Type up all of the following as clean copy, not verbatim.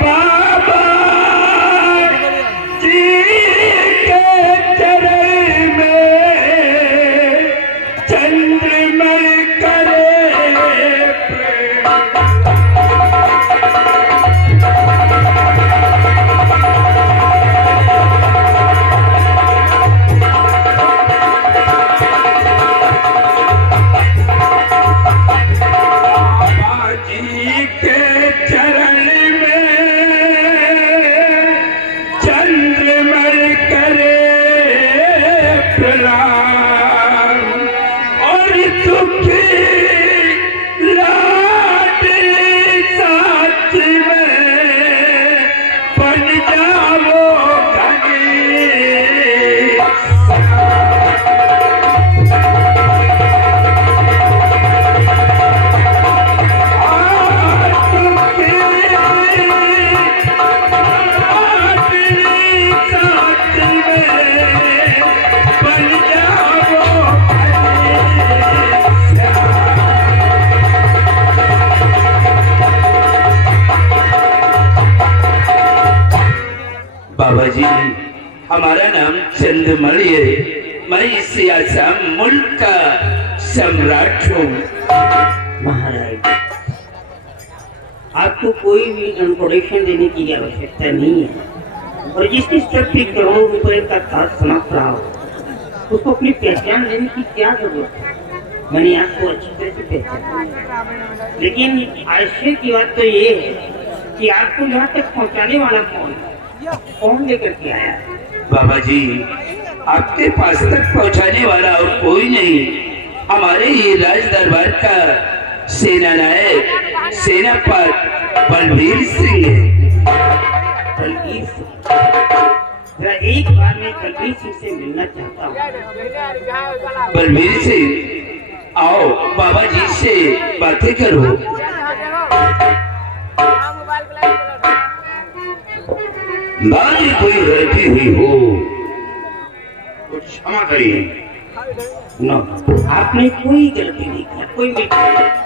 बाबा जी के चरण में चंद्रमय करे बाबा जी, हमारा नाम चंद्रमणि है। मैं इस आसाम मुल्क का सम्राट हूँ। महाराज, आपको कोई भी इंट्रोडक्शन देने की आवश्यकता नहीं है। और जिसकी सत्य करोड़ों रुपए का ताज समाप्त रहा हो, उसको अपनी पहचान देने की क्या जरूरत है? मैंने आपको अच्छी तरह से पहचाना, लेकिन आश्चर्य की बात तो ये है कि आपको यहाँ तक पहुँचाने वाला कौन लेकर के आया? बाबा जी, आपके पास तक पहुंचाने वाला और कोई नहीं, हमारे ये राज दरबार का सेना नायक सेनापति बलबीर सिंह है। बलबीर सिंह, जरा एक बार मैं बलबीर सिंह से मिलना चाहता हूँ। बलबीर सिंह, आओ बाबा जी से बातें करो। नारी कोई रहती हुई हो, कुछ क्षमा करिए। न, आपने कोई गलती नहीं किया, कोई मिस्टेक।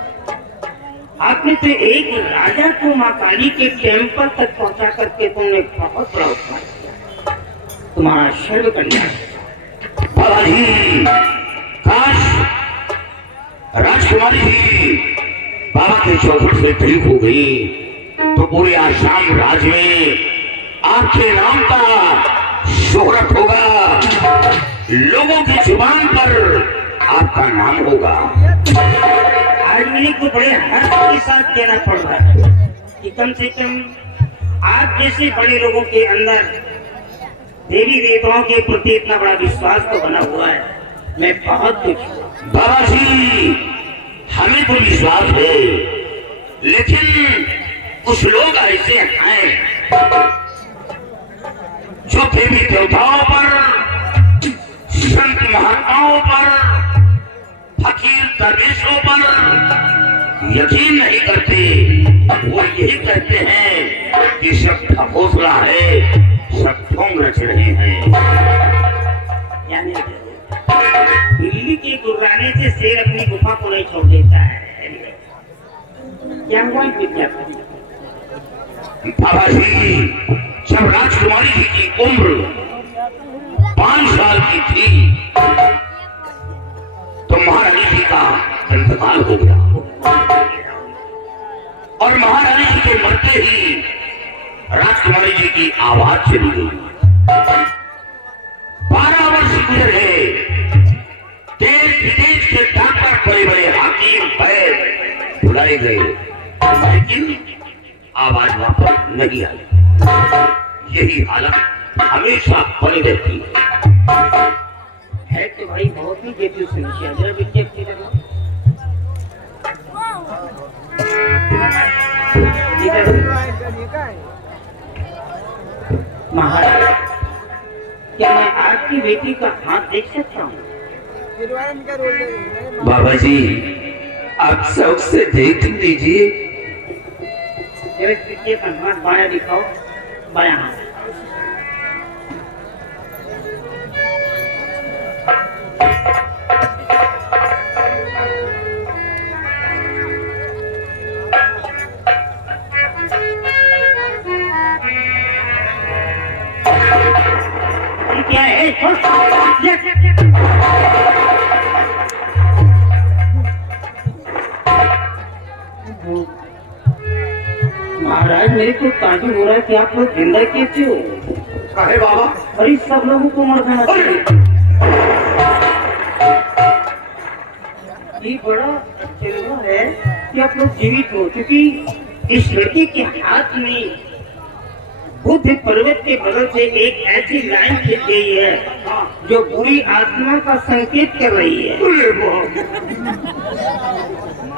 आपने तो एक राजा को माँ काली के टेम्पल तक पहुंचा करके तुमने बहुत बड़ा उपकार किया। तुम्हारा सर्व कल्याण। बाबा जी, काश राजकुमारी जी बाबा के चौखट से ठीक हो गई तो पूरे आसाम राज्य में आपके नाम का शोहरत होगा, लोगों की जुबान पर आपका नाम होगा। आज मेरे को बड़े हर्ष के साथ कहना पड़ रहा है कि कम से कम आप जैसे बड़े लोगों के अंदर देवी देवताओं के प्रति इतना बड़ा विश्वास तो बना हुआ है। मैं बहुत खुश हूँ। बाबा जी, हमें तो विश्वास है, लेकिन कुछ लोग ऐसे हैं जो देवी देवताओं पर, संत महात्माओं पर, फकीर दरवेशों पर यकीन नहीं करते। वो यही कहते हैं कि सब ठकोसला है, सब ढोंग रच रहे हैं। यानी दिल्ली के गुर्राने से शेर अपनी गुफा को नहीं छोड़ देता है। क्या हुआ विज्ञापन? बाबा जी, जब राजकुमारी जी की उम्र 5 साल की थी तो महारानी जी का इंतकाल हो गया और महारानी जी के मरते ही राजकुमारी जी की आवाज चली गई। 12 वर्ष गुजरे, देश विदेश के डॉक्टर, बड़े बड़े हाकिम, वैद्य बुलाए गए, लेकिन आवाज वापस नहीं आई। यही हालत हमेशा बनी रहती है। तो भाई बहुत ही जटिल समस्या है। जरा विज्ञप्ति करो। महाराज, क्या मैं आपकी बेटी का हाथ देख सकता हूँ? बाबा जी, आप शौक से देख लीजिए। हाथ बाया दिखाओ, बाया हाथ। महाराज मेरे को ताजुब हो रहा है कि आप लोग जिंदा कैसे हो? काहे बाबा? अरे सब लोगों को मर जाना चाहिए। ये बड़ा अच्छा है कि आप लोग जीवित हो, क्योंकि इस लड़की के हाथ में बुद्ध पर्वत के बगल से एक ऐसी लाइन खिंच गई है जो बुरी आत्मा का संकेत कर रही है।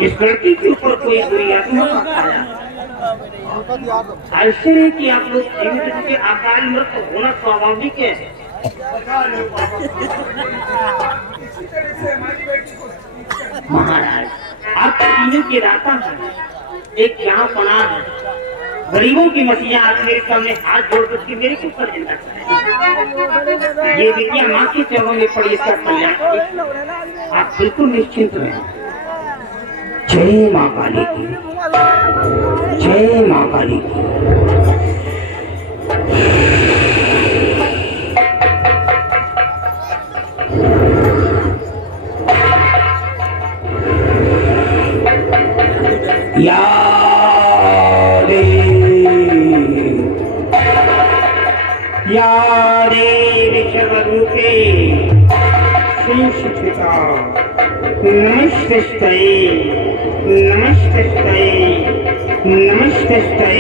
इस लड़की के ऊपर कोई बुरी आत्मा का आया। आश्चर्य है कि आप लोग जीवित के अकाल मृत्यु होना स्वाभाविक है। महाराज आप तीनों के दाता हैं, एक यहाँ पना है, गरीबों की मसीहा आप मेरे सामने हाथ जोड़ करके मेरे को कर देना चाहिए। ये विद्या माँ के चरणों में पड़ी, इसका कल्याण आप बिल्कुल निश्चिंत रहें। जय माँ काली की, जय माँ काली की। या देवी सर्वरूपे संस्थिता नमस्तस्ते नमस्तस्ते नमस्तस्ते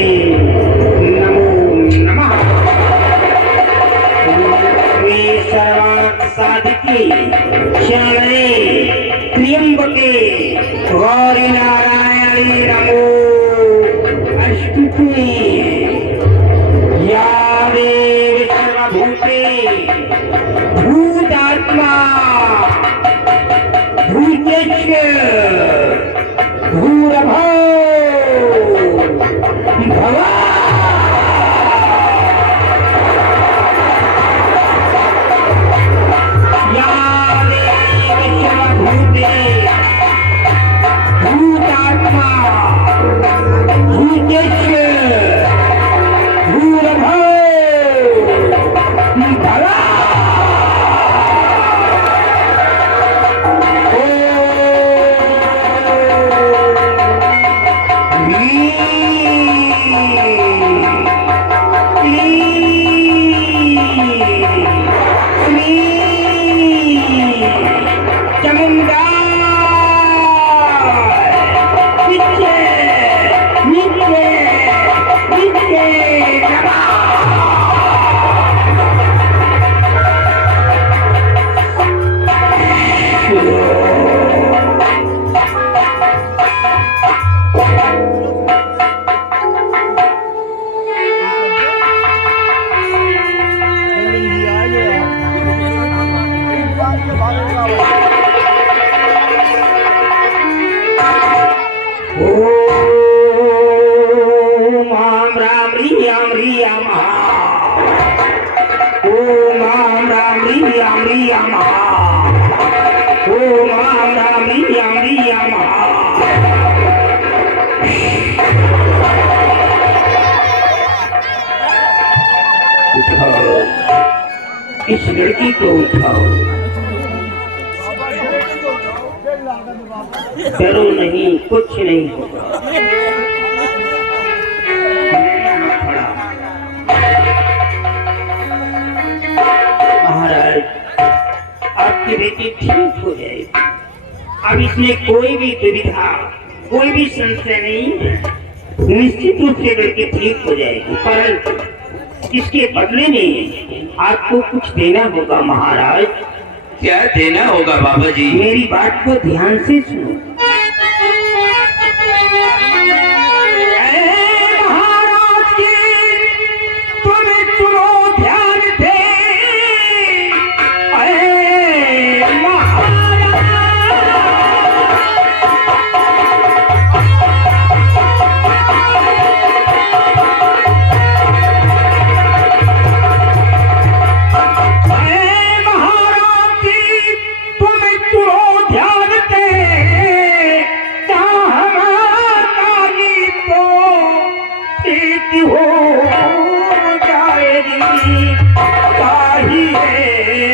नमो नमः। श्री सर्वार्थ साधिके शरणे त्र्यंबके गौरी नारायणी नमो अस्तुते। या देवी सर्वभूते भूतात्मा भूतेश्व भूरभो भवा। या देवी सर्वभूते भूतात्मा भूतेश्व भूरभो भवा। इस लड़की को उठाओ, डरो नहीं, कुछ नहीं होगा। महाराज आपकी बेटी ठीक हो जाएगी, अब इसमें कोई भी दुविधा कोई भी संशय नहीं है। निश्चित रूप से लड़की ठीक हो जाएगी, परंतु इसके बदले में आपको कुछ देना होगा। महाराज क्या देना होगा बाबा जी? मेरी बात को ध्यान से सुनो। महाराज जी तुम सुनो ध्यान से। हो जाएगी चाहिए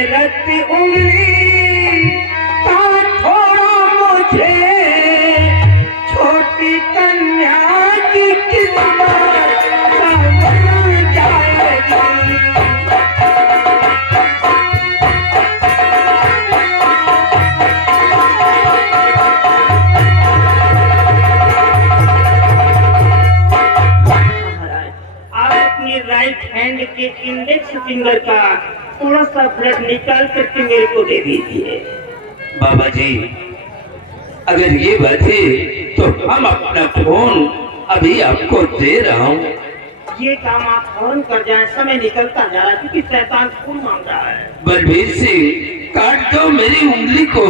राइट हैंड के इंडेक्स फिंगर का थोड़ा सा ब्लड निकाल करके मेरे को दे दीजिए। बाबा जी, अगर ये बात है तो हम अपना फोन अभी आपको दे रहा हूँ। ये काम आप फौरन कर जाएं, समय निकलता जा रहा है क्योंकि शैतान खून मांग रहा है। बलबीर सिंह, काट दो मेरी उंगली को।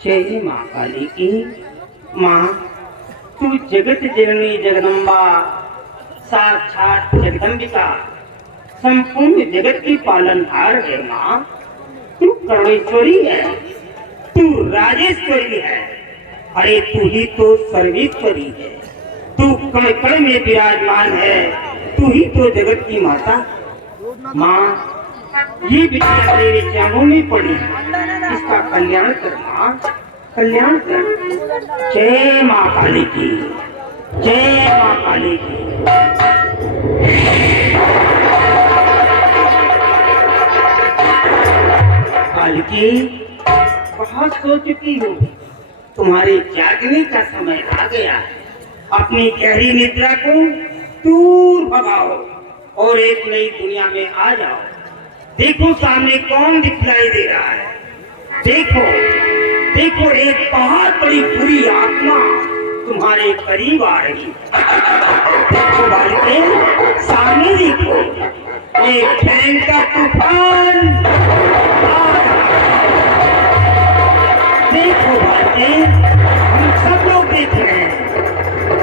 जय माँ काली की। माँ, तू जगत जननी जगदम्बा, साक्षात जगदम्बिका, संपूर्ण जगत की पालनहार है। माँ, तू करुणेश्वरी है, तू राजेश्वरी है, अरे तू ही तो सर्वेश्वरी है। तू कण कण में विराजमान है, तू ही तो जगत की माता। माँ, ये बिटिया तेरे चरणों में पड़ी, इसका कल्याण कर माँ, कल्याण कर। जय माँ काली की, जय माँ काली की। कालिकी, बहुत सो चुकी हूँ, तुम्हारे जागने का समय आ गया है। अपनी गहरी निद्रा को दूर भगाओ और एक नई दुनिया में आ जाओ। देखो सामने कौन दिखलाई दे रहा है। देखो देखो, एक बहुत बड़ी बुरी आत्मा तुम्हारे करीब आ रही है। देखो बालिके, सामने देखो, एक भयंकर तूफान आ रहा है। देखो बालिके, हम सब लोग देख रहे हैं,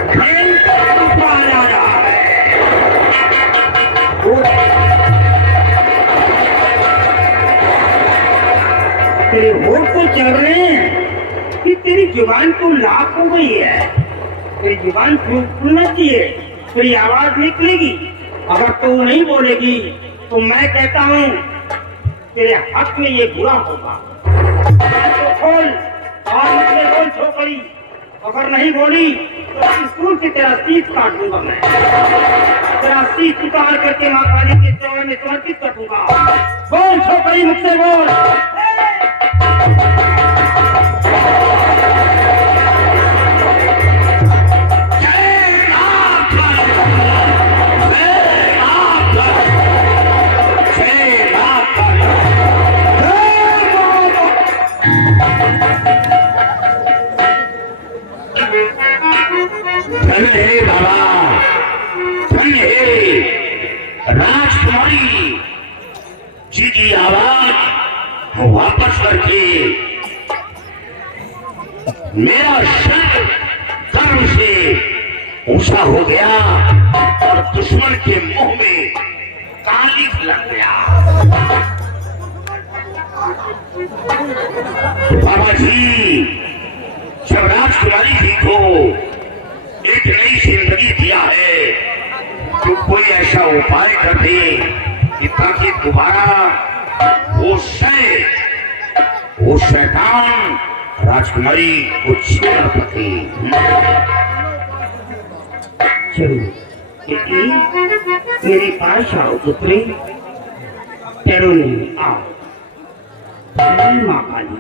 भयंकर तूफान आ रहा है। तेरे होठ तो चल रहे हैं कि तेरी जुबान तो लाख हो गई है। तेरी जुबान खुलना चाहिए, तेरी आवाज निकलेगी। अगर तू नहीं बोलेगी तो मैं कहता हूँ तेरे हक में ये बुरा होगा। तो खोल और मुझे बोल छोकरी, अगर नहीं बोली तो स्कूल से तेरा सीट काट दूंगा। मैं तेरा सीट उतार करके माँ काली के चरण में समर्पित कर दूंगा। बोल छोकरी, मुझसे बोल। राजकुमारी जी की आवाज वापस करके मेरा शर गर्व से ऊंचा हो गया और दुश्मन के मुंह में काली लग गया। बाबा जी, जब राजकुमारी जी को एक नई जिंदगी दिया है तो कोई ऐसा उपाय कर दे कि ताकि दोबारा वो शैतान राजकुमारी को छीन सके। चलो मेरे पास आओ पुत्री, पैरों में आओ। माँ काली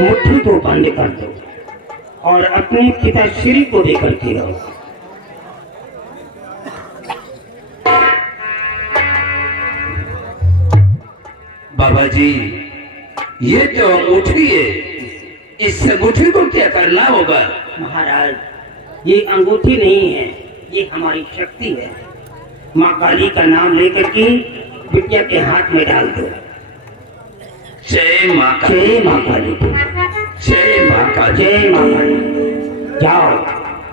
मुट्ठी को बंद कर दो और अपने पिताश्री को देकर के आओ। बाबा जी, ये जो अंगूठी है, इस अंगूठी को क्या करना होगा? महाराज, ये अंगूठी नहीं है, ये हमारी शक्ति है। माँ काली का नाम लेकर के बिटिया के हाथ में डाल दो। जय माँ काली, जय माँ काली, जय माँ काली। जय माँ काली। जाओ,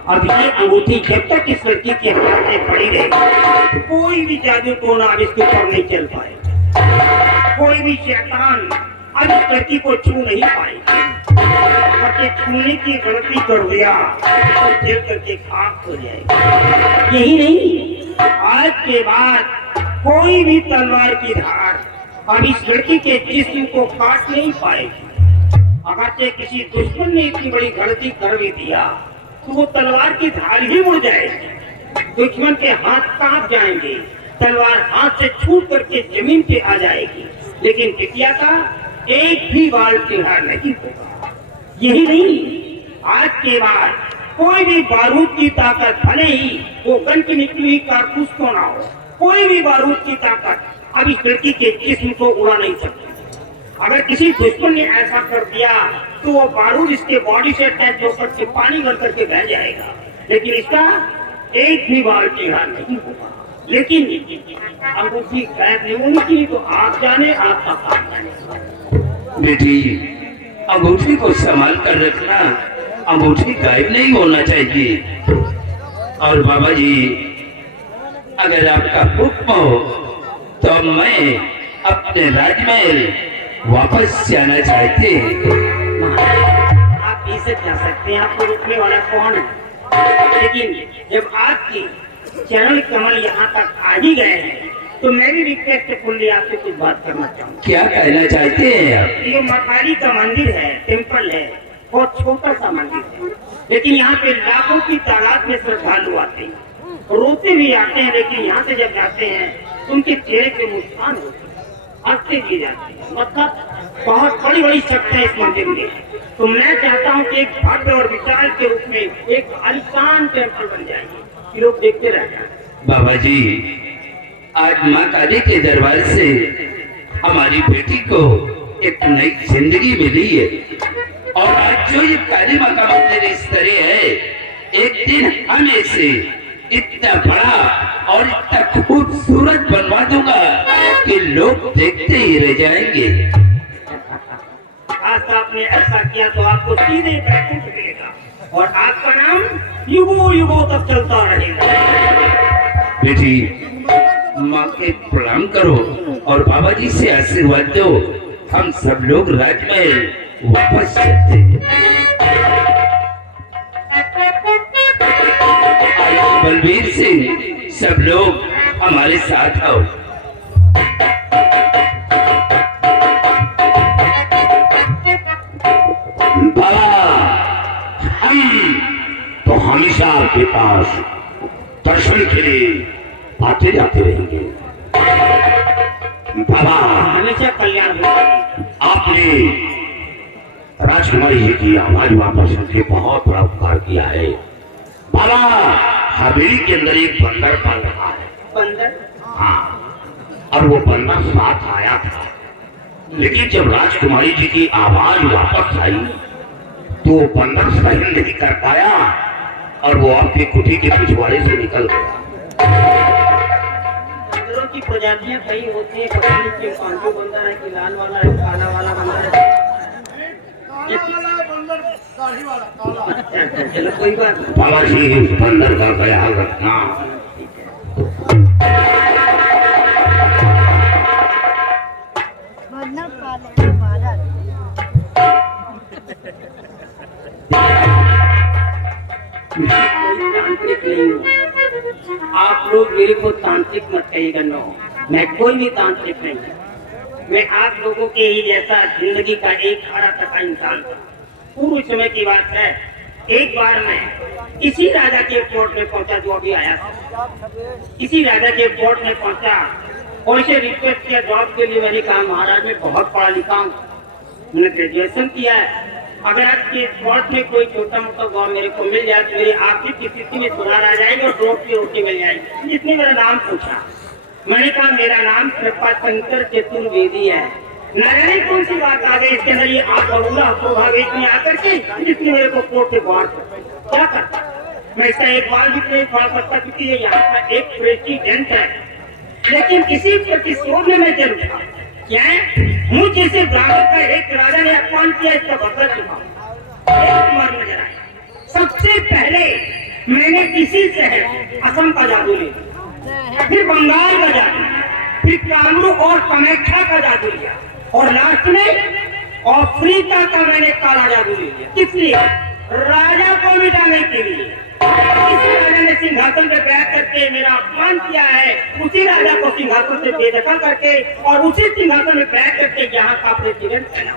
अब ये अंगूठी जब तक इस लड़की के हाथ में पड़ी रहेगी, कोई भी जादू टोना अब इसके ऊपर नहीं चल पाएगा। कोई भी शैतान अब इस लड़की को छू नहीं पाएगा। अगर छूने की गलती कर दिया तो जल करके खाक हो जाएगा। यही नहीं, आज के बाद कोई भी तलवार की धार अब इस लड़की के जिस्म को काट नहीं पाएगी। अगर से किसी दुश्मन ने इतनी बड़ी गलती कर भी दिया तो वो तलवार की धार ही मुड़ जाएगी। दुश्मन के हाथ कांप जाएंगे, तलवार हाथ से छूट करके जमीन पे आ जाएगी, लेकिन बिटिया का एक भी बाल टेढ़ा नहीं होगा। यही नहीं, आज के बाद कोई भी बारूद की ताकत, भले ही वो गन की निकली हुई कारतूस क्यों ना हो, कोई भी बारूद की ताकत अब इस लड़की के जिस्म को उड़ा नहीं सकती। अगर किसी दुश्मन ने ऐसा कर दिया तो वो बारूद इसके बॉडी से अटैच होकर के पानी भर करके बह जाएगा, लेकिन इसका एक भी बाल टेढ़ा नहीं होगा। लेकिन अंगूठी गायब नहीं होनी चाहिए, तो आप जाने, आपका काम जाने। बेटी, अंगूठी को संभाल कर रखना, अंगूठी गायब नहीं होना चाहिए। और बाबा जी, अगर आपका हुक्म हो तो मैं अपने राजमहल वापस जाना चाहते हैं। आप इसे जा सकते हैं, आपको रुकने वाला कौन है? लेकिन जब आपकी चरण कमल यहाँ तक आ ही गए हैं तो मैं भी रिक्वेस्ट फुल्ली आपसे कुछ बात करना चाहूँगा। क्या कहना चाहते हैं आप? ये माँ काली का मंदिर है, टेम्पल है, बहुत छोटा सा मंदिर है, लेकिन यहाँ पे लाखों की तादाद में श्रद्धालु आते हैं, रोते भी आते हैं, लेकिन यहाँ से जब जाते हैं उनके चेहरे पे मुस्कान होती है, हंसते भी जाते हैं। मतलब बहुत बड़ी बड़ी शक्ति है इस मंदिर में। तो मैं चाहता हूँ कि एक भव्य और विशाल के रूप में एक आलीशान टेम्पल बन जाएगी कि लोग देखते रह जाए। बाबा जी, आज माँ काली के दरबार से हमारी बेटी को एक नई जिंदगी मिली है, और आज जो ये काली माँ का मंदिर इस तरह है, एक दिन हम इसे इतना बड़ा और इतना खूबसूरत बनवा दूंगा कि लोग देखते ही रह जाएंगे। आज आपने ऐसा किया तो आपको सीधे बैकुंठ मिलेगा और आपका नाम युगों युगों तक चलता रहेगा। बेटी, माँ के प्रणाम करो और बाबा जी से आशीर्वाद दो। हम सब लोग राजमहल वापस चलते हैं। बलबीर सिंह, सब लोग हमारे साथ आओ। बाबा, हम तो हमेशा आपके पास दर्शन के लिए आते जाते रहेंगे। बाबा, हमेशा कल्याण होगा। आपने राजकुमारी जी की आवाज वापस सुनके बहुत बड़ा उपकार किया है। बाबा, हवेली के अंदर एक बंदर पल रहा है। बंदर? हाँ, और वो बंदर साथ आया था, लेकिन जब राजकुमारी जी की आवाज वापस आई तो वो बंदर सहन नहीं कर पाया और वो आपकी कुटी के पिछवाड़े से निकल गया। बंदरों की प्रजातियां कई होती है, पता नहीं क्यों पांचों बंदर है कि लाल वाला है, काला वाला बंदर है। चलो कोई बात नहीं। बाबा जी, बंदर का ख्याल रखना। तांत्रिक नहीं हूँ, आप लोग मेरे को तांत्रिक मत कहिएगा। नो, मैं कोई भी तांत्रिक नहीं हूँ। मैं आप लोगों के ही जैसा जिंदगी का एक हरा तका इंसान था। पूर्व समय की बात है, एक बार मैं इसी राजा के कोर्ट में पहुंचा जो अभी आया था। इसी राजा के कोर्ट में पहुंचा और इसे रिक्वेस्ट किया जॉब के लिए। मैंने कहा, महाराज मैं बहुत पढ़ा लिखा हूँ, मैंने ग्रेजुएशन किया है, अगर आपके कोर्ट में कोई छोटा मोटा गाँव मेरे को मिल जाए तो मेरी आर्थिक स्थिति में सुधार आ जाएगी और रोट की रोटी मिल जाएगी। जिसने मेरा नाम पूछा, मैंने कहा मेरा नाम कृपा शंकर चतुर्वेदी है। न जाने कौन सी बात आ गई इसके अंदर, ये आप बबूला में आकर के जिसने मेरे को कोर्ट से बाहर क्या करता। मैं इसका एक बाल भी नहीं खोल सकता क्योंकि ये यहाँ का एक प्रेसिडेंट है। लेकिन इसी प्रतिशोध में मैं जरूर था। क्या है? मुझ जैसे ब्राह्मण का एक राजा ने अपमान किया, इसका बदला चुका। एक बार नजर आया। सबसे पहले मैंने इसी शहर असम का जादू लिया, फिर बंगाल का जादू, फिर कामरू और कामाख्या का जादू लिया, और लास्ट में अफ्रीका का मैंने काला जादू लिया। किस लिए? राजा को मिटाने के लिए। इस राजा ने सिंहासन पे बैठ करके मेरा अपमान किया है, उसी राजा को सिंहासन से बेदखल करके और उसी सिंहासन में बैठ करके यहाँ का प्रेसिडेंट बना।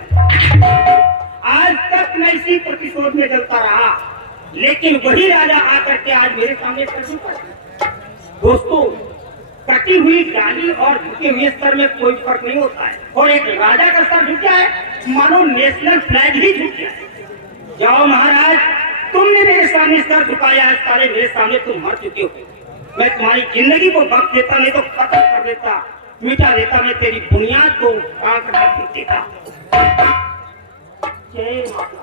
आज तक मैं इसी प्रतिशोध में जलता रहा, लेकिन वही राजा आकर के आज मेरे सामने कर चुका। दोस्तों, कटी हुई डाली और झुके हुए सर में कोई फर्क नहीं होता है, और एक राजा का सर झुका है मानो नेशनल फ्लैग ही झुक गया। जाओ महाराज, तुमने मेरे सामने सर झुकाया है, सारे मेरे सामने तुम मर चुके हो। मैं तुम्हारी जिंदगी को बख्श देता, नहीं तो खत्म कर देता, मिटा देता, मैं तेरी बुनियाद को कांकड़ा फेंक देता। जय माता।